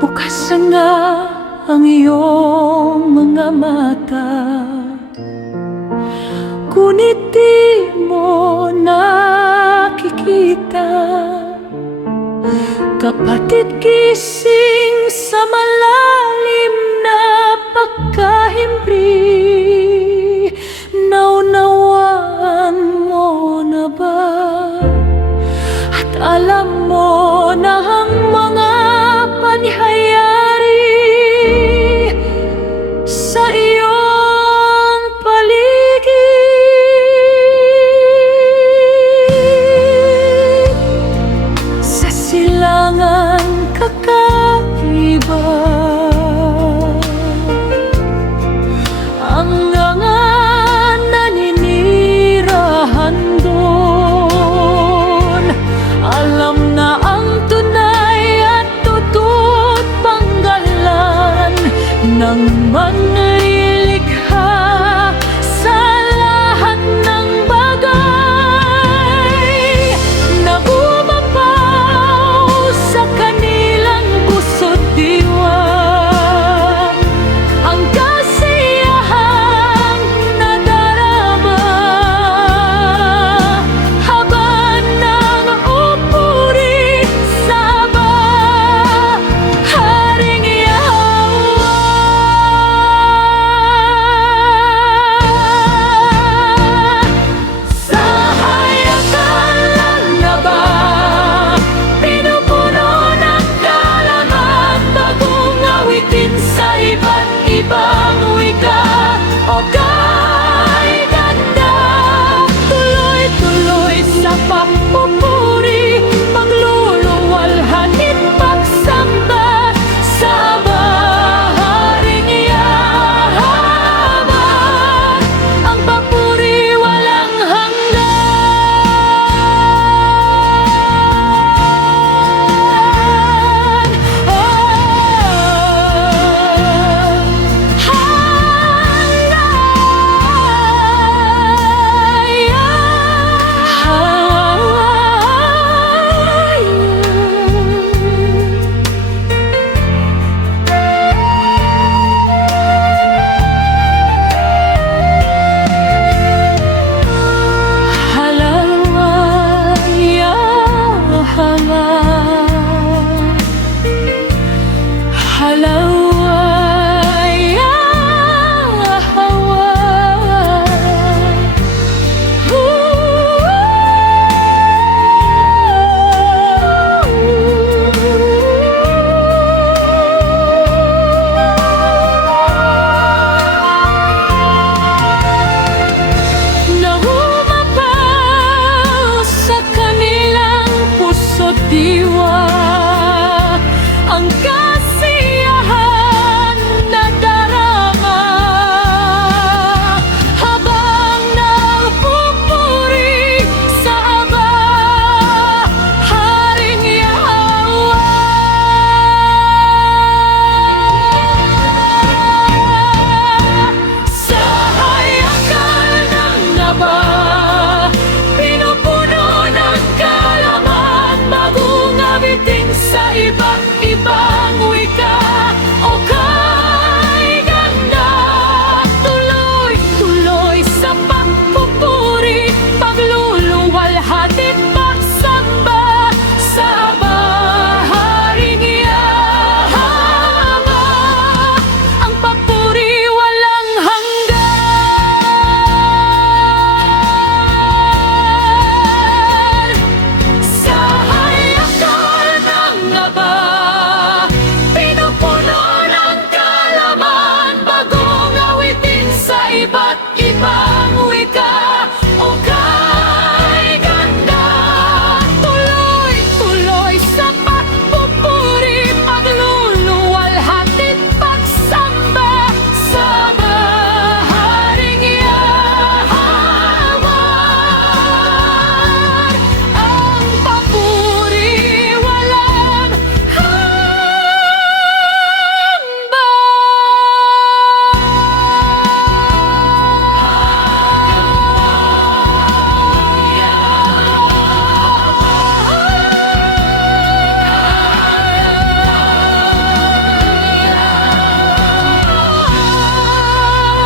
Bukas na ang iyong mga mata, ngunit di mo nakikita. Kapatid, gising sa malalim na pagkahimbing. Naunawaan mo na ba? At alam mo na ang mga pangyayari sa iyong paligid. Sa silangan kakaiba ang mga naninirahan doon. Alam na ang tunay at tutut panggalan ng manlilikha sa lahat ng bagay na umapaw sa kanilang puso't diwa. Ang kasiyahang nadarama habang nang-upuri sa baharing Yahweh. Sa hayakalan na ba pinupuno ng kalaman, bagong awitin sa iba't ibang wika o kay ganda? Tuloy-tuloy sa pagpupuri, pagluluwalhati, pagsamba sa baharing Yahweh. Ang papuri walang hanggan. Naumapaw sa kanilang puso't diwa ang